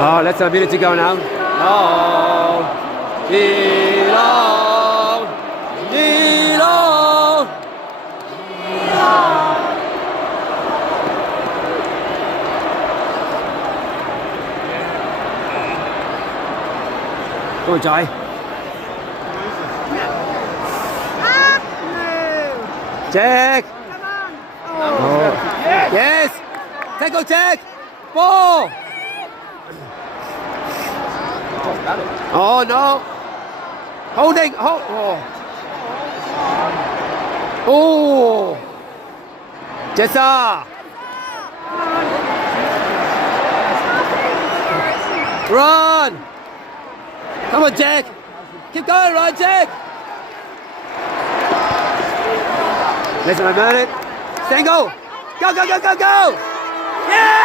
Oh, let's have a minute to go now. Oh, Geelong, Geelong. Go on, Jai. Jack. Oh. Yes. Take Jack. Ball. Oh no. Holding. Oh. Oh. Jezza. Run. Come on, Jack. Keep going, run, Jack. Listen, I made it. Stand, go. Go, go, go, go, go. Yeah!